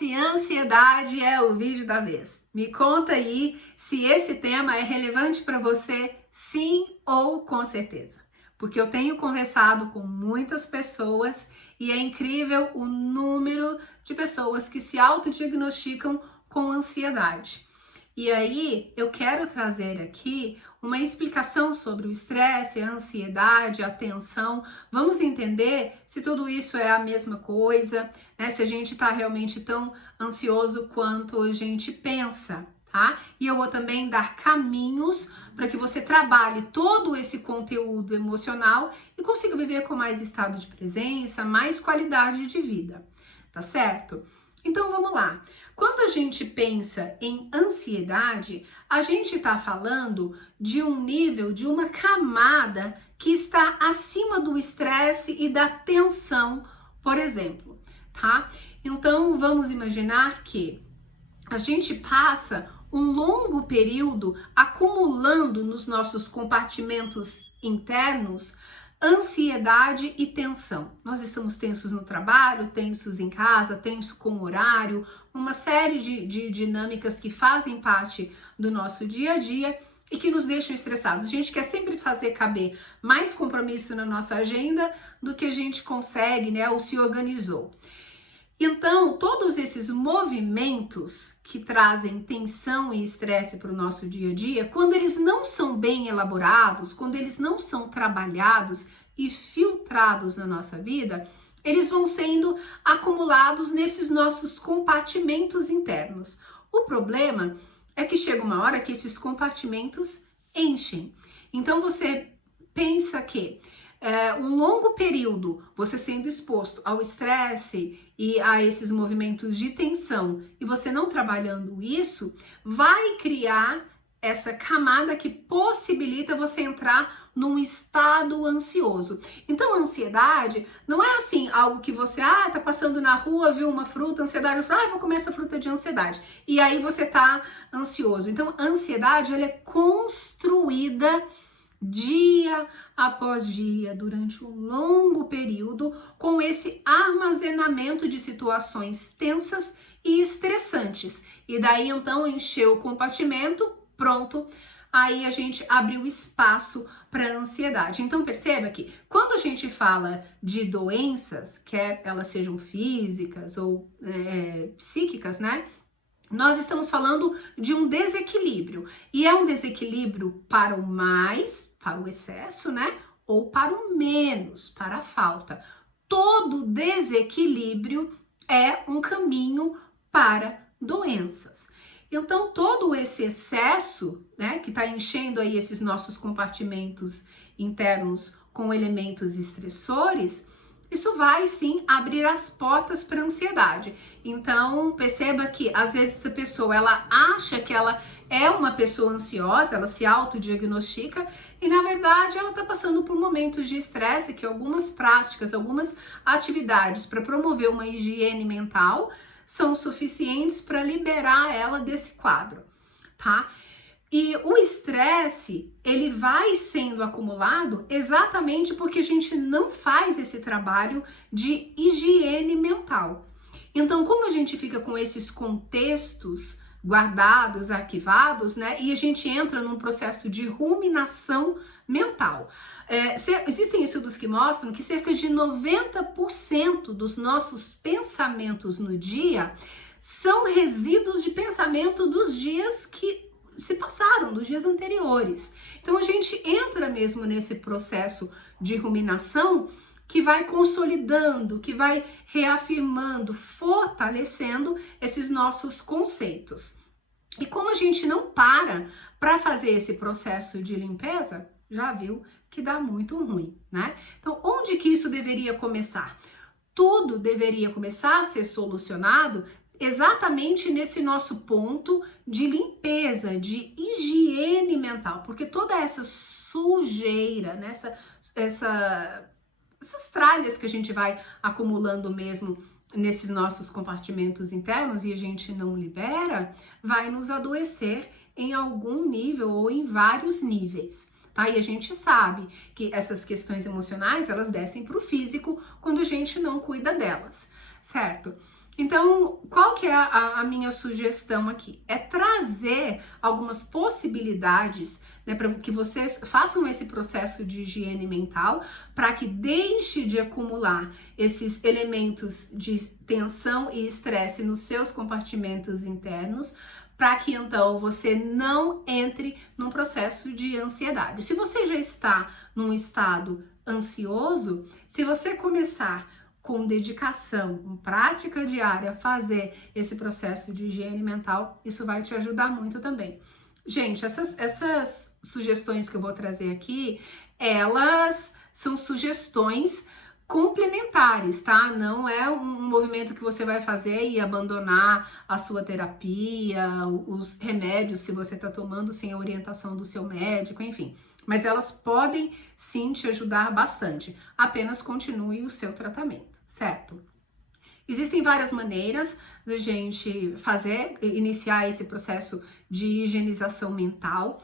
Estresse e ansiedade é o vídeo da vez. Me conta aí se esse tema é relevante para você, sim ou com certeza. Porque eu tenho conversado com muitas pessoas e é incrível o número de pessoas que se autodiagnosticam com ansiedade. E aí eu quero trazer aqui uma explicação sobre o estresse, a ansiedade, a tensão. Vamos entender se tudo isso é a mesma coisa, né? Se a gente está realmente tão ansioso quanto a gente pensa, tá? E eu vou também dar caminhos para que você trabalhe todo esse conteúdo emocional e consiga viver com mais estado de presença, mais qualidade de vida, tá certo? Então vamos lá. Quando a gente pensa em ansiedade, a gente está falando de um nível, de uma camada que está acima do estresse e da tensão, por exemplo, tá? Então vamos imaginar que a gente passa um longo período acumulando nos nossos compartimentos internos ansiedade e tensão. Nós estamos tensos no trabalho, tensos em casa, tenso com o horário, uma série de dinâmicas que fazem parte do nosso dia a dia e que nos deixam estressados. A gente quer sempre fazer caber mais compromisso na nossa agenda do que a gente consegue, né, ou se organizou. Então, todos esses movimentos que trazem tensão e estresse para o nosso dia a dia, quando eles não são bem elaborados, quando eles não são trabalhados e filtrados na nossa vida, eles vão sendo acumulados nesses nossos compartimentos internos. O problema é que chega uma hora que esses compartimentos enchem. Então, você pensa que um longo período você sendo exposto ao estresse e a esses movimentos de tensão e você não trabalhando isso, vai criar essa camada que possibilita você entrar num estado ansioso. Então, a ansiedade não é assim algo que você, tá passando na rua, viu uma fruta, ansiedade, vou comer essa fruta de ansiedade. E aí você tá ansioso. Então, a ansiedade, ela é construída dia após dia, durante um longo período, com esse armazenamento de situações tensas e estressantes. E daí, então, encheu o compartimento, pronto, aí a gente abriu espaço para ansiedade. Então, perceba que quando a gente fala de doenças, quer elas sejam físicas ou psíquicas, né? Nós estamos falando de um desequilíbrio. E é um desequilíbrio para o mais, para o excesso, né? Ou para o menos, para a falta. Todo desequilíbrio é um caminho para doenças. Então, todo esse excesso, né, que está enchendo aí esses nossos compartimentos internos com elementos estressores, isso vai sim abrir as portas para ansiedade. Então, perceba que às vezes a pessoa ela acha que ela é uma pessoa ansiosa, ela se autodiagnostica e na verdade ela está passando por momentos de estresse que algumas práticas, algumas atividades para promover uma higiene mental são suficientes para liberar ela desse quadro, tá? E o estresse, ele vai sendo acumulado exatamente porque a gente não faz esse trabalho de higiene mental. Então, como a gente fica com esses contextos guardados, arquivados, né? E a gente entra num processo de ruminação mental. Existem estudos que mostram que cerca de 90% dos nossos pensamentos no dia são resíduos de pensamento dos dias que se passaram, dos dias anteriores. Então a gente entra mesmo nesse processo de ruminação que vai consolidando, que vai reafirmando, fortalecendo esses nossos conceitos. E como a gente não para fazer esse processo de limpeza, já viu que dá muito ruim, né? Então, onde que isso deveria começar? Tudo deveria começar a ser solucionado exatamente nesse nosso ponto de limpeza, de higiene mental, porque toda essa sujeira, né, essas tralhas que a gente vai acumulando mesmo nesses nossos compartimentos internos e a gente não libera, vai nos adoecer em algum nível ou em vários níveis. Tá? E a gente sabe que essas questões emocionais, elas descem para o físico quando a gente não cuida delas, certo? Então, qual que é a minha sugestão aqui? É trazer algumas possibilidades, né, para que vocês façam esse processo de higiene mental, para que deixe de acumular esses elementos de tensão e estresse nos seus compartimentos internos, para que então você não entre num processo de ansiedade. Se você já está num estado ansioso, se você começar com dedicação, com prática diária, fazer esse processo de higiene mental, isso vai te ajudar muito também. Gente, essas sugestões que eu vou trazer aqui, elas são sugestões complementares, tá? Não é um movimento que você vai fazer e abandonar a sua terapia, os remédios, se você tá tomando sem a orientação do seu médico, enfim. Mas elas podem sim te ajudar bastante. Apenas continue o seu tratamento, certo? Existem várias maneiras de a gente iniciar esse processo de higienização mental.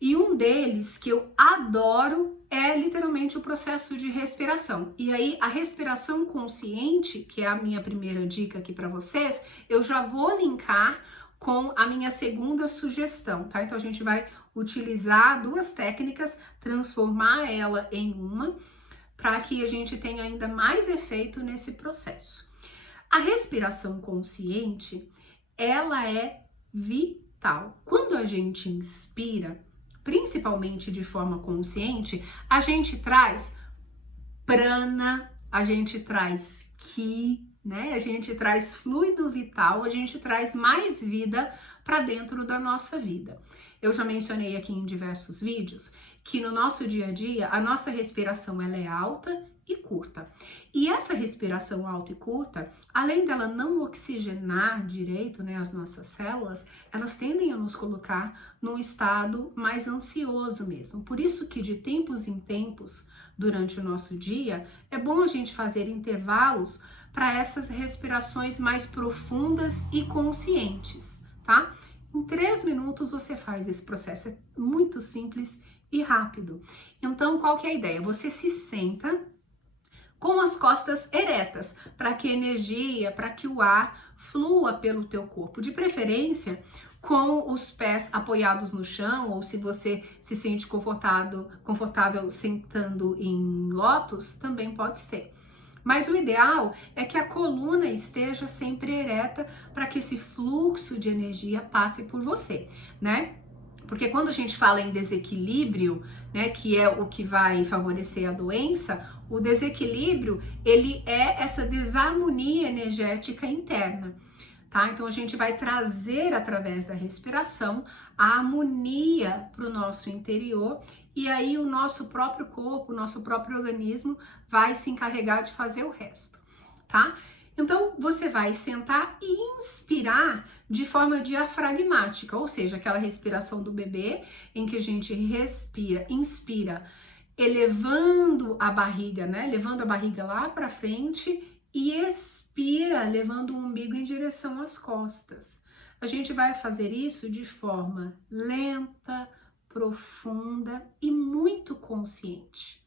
E um deles que eu adoro é literalmente o processo de respiração. E aí a respiração consciente, que é a minha primeira dica aqui para vocês, eu já vou linkar com a minha segunda sugestão, tá? Então a gente vai utilizar duas técnicas, transformar ela em uma, para que a gente tenha ainda mais efeito nesse processo. A respiração consciente, ela é vital. Quando a gente inspira, principalmente de forma consciente, a gente traz prana, a gente traz ki, né? A gente traz fluido vital, a gente traz mais vida para dentro da nossa vida. Eu já mencionei aqui em diversos vídeos que no nosso dia a dia a nossa respiração ela é alta e curta. E essa respiração alta e curta, além dela não oxigenar direito, né, as nossas células, elas tendem a nos colocar num estado mais ansioso mesmo. Por isso que de tempos em tempos, durante o nosso dia, é bom a gente fazer intervalos para essas respirações mais profundas e conscientes, tá? Em 3 minutos você faz esse processo, é muito simples e rápido. Então, qual que é a ideia? Você se senta com as costas eretas, para que a energia, para que o ar flua pelo teu corpo, de preferência com os pés apoiados no chão, ou se você se sente confortável sentando em lótus, também pode ser. Mas o ideal é que a coluna esteja sempre ereta para que esse fluxo de energia passe por você, né? Porque quando a gente fala em desequilíbrio, né, que é o que vai favorecer a doença, o desequilíbrio, ele é essa desarmonia energética interna, tá? Então a gente vai trazer através da respiração a harmonia para o nosso interior e aí o nosso próprio corpo, o nosso próprio organismo vai se encarregar de fazer o resto, tá? Então, você vai sentar e inspirar de forma diafragmática, ou seja, aquela respiração do bebê em que a gente respira, inspira, elevando a barriga, né? Levando a barriga lá para frente e expira, levando o umbigo em direção às costas. A gente vai fazer isso de forma lenta, profunda e muito consciente.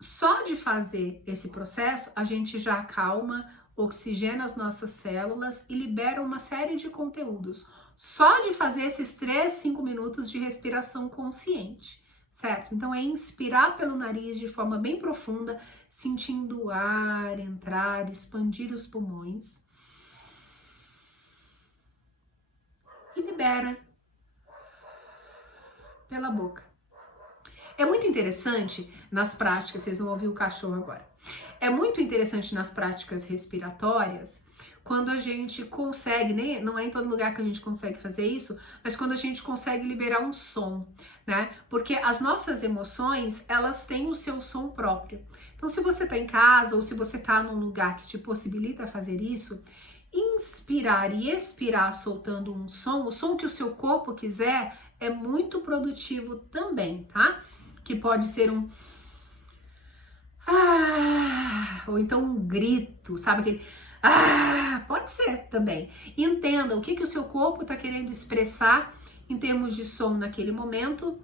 Só de fazer esse processo, a gente já acalma, oxigena as nossas células e libera uma série de conteúdos. Só de fazer esses 3, 5 minutos de respiração consciente, certo? Então é inspirar pelo nariz de forma bem profunda, sentindo o ar entrar, expandir os pulmões. E libera pela boca. É muito interessante nas práticas, vocês vão ouvir o cachorro agora. É muito interessante nas práticas respiratórias, quando a gente consegue, né? Não é em todo lugar que a gente consegue fazer isso, mas quando a gente consegue liberar um som, né? Porque as nossas emoções, elas têm o seu som próprio. Então, se você tá em casa ou se você tá num lugar que te possibilita fazer isso, inspirar e expirar soltando um som, o som que o seu corpo quiser, é muito produtivo também, tá? Que pode ser um ou então um grito, sabe aquele pode ser também. Entenda o que o seu corpo está querendo expressar em termos de som naquele momento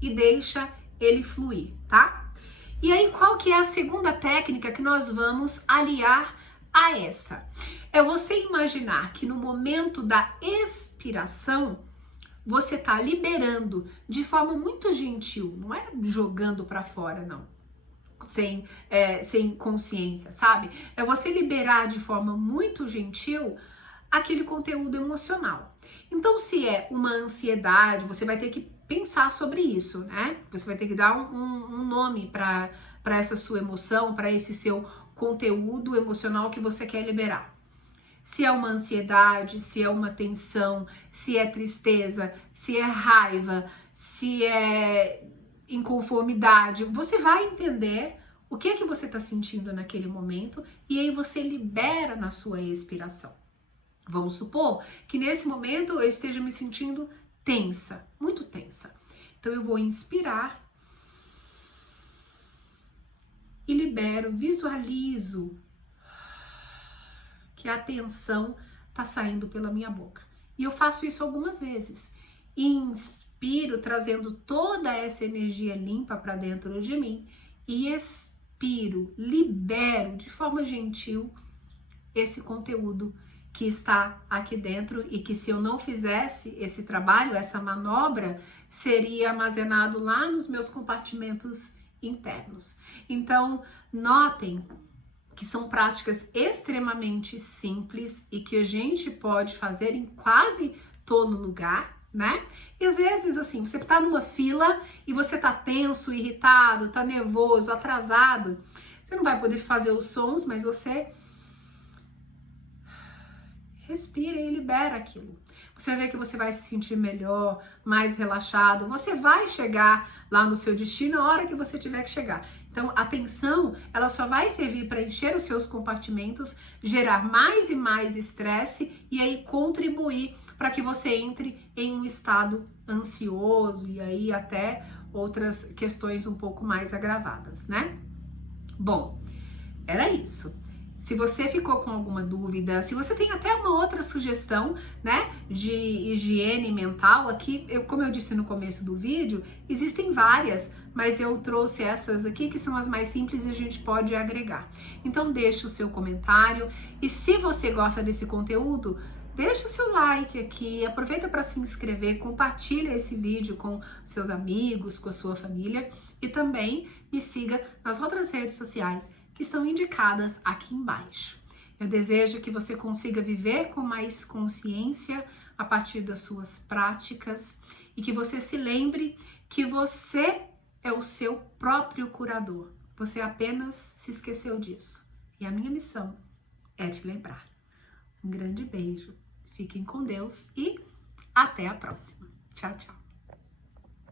e deixa ele fluir, tá? E aí, qual que é a segunda técnica que nós vamos aliar a essa. É você imaginar que no momento da expiração, você está liberando de forma muito gentil, não é jogando para fora, não. Sem consciência, sabe? É você liberar de forma muito gentil aquele conteúdo emocional. Então, se é uma ansiedade, você vai ter que pensar sobre isso, né? Você vai ter que dar um nome para essa sua emoção, para esse seu conteúdo emocional que você quer liberar. Se é uma ansiedade, se é uma tensão, se é tristeza, se é raiva, se é inconformidade, você vai entender o que é que você está sentindo naquele momento e aí você libera na sua expiração. Vamos supor que nesse momento eu esteja me sentindo tensa, muito tensa. Então eu vou inspirar e libero, visualizo que a tensão está saindo pela minha boca. E eu faço isso algumas vezes. Inspiro, trazendo toda essa energia limpa para dentro de mim e expiro, libero de forma gentil esse conteúdo que está aqui dentro e que, se eu não fizesse esse trabalho, essa manobra, seria armazenado lá nos meus compartimentos internos. Então, notem que são práticas extremamente simples e que a gente pode fazer em quase todo lugar, né? E às vezes, assim, você tá numa fila e você tá tenso, irritado, tá nervoso, atrasado, você não vai poder fazer os sons, mas você respira e libera aquilo. Você vai ver que você vai se sentir melhor, mais relaxado. Você vai chegar lá no seu destino a hora que você tiver que chegar. Então, a atenção, ela só vai servir para encher os seus compartimentos, gerar mais e mais estresse e aí contribuir para que você entre em um estado ansioso e aí até outras questões um pouco mais agravadas, né? Bom, era isso. Se você ficou com alguma dúvida, se você tem até uma outra sugestão, né, de higiene mental, aqui, como eu disse no começo do vídeo, existem várias, mas eu trouxe essas aqui que são as mais simples e a gente pode agregar. Então deixa o seu comentário e se você gosta desse conteúdo, deixa o seu like aqui, aproveita para se inscrever, compartilha esse vídeo com seus amigos, com a sua família e também me siga nas outras redes sociais que estão indicadas aqui embaixo. Eu desejo que você consiga viver com mais consciência a partir das suas práticas e que você se lembre que você é o seu próprio curador. Você apenas se esqueceu disso. E a minha missão é te lembrar. Um grande beijo, fiquem com Deus e até a próxima. Tchau, tchau.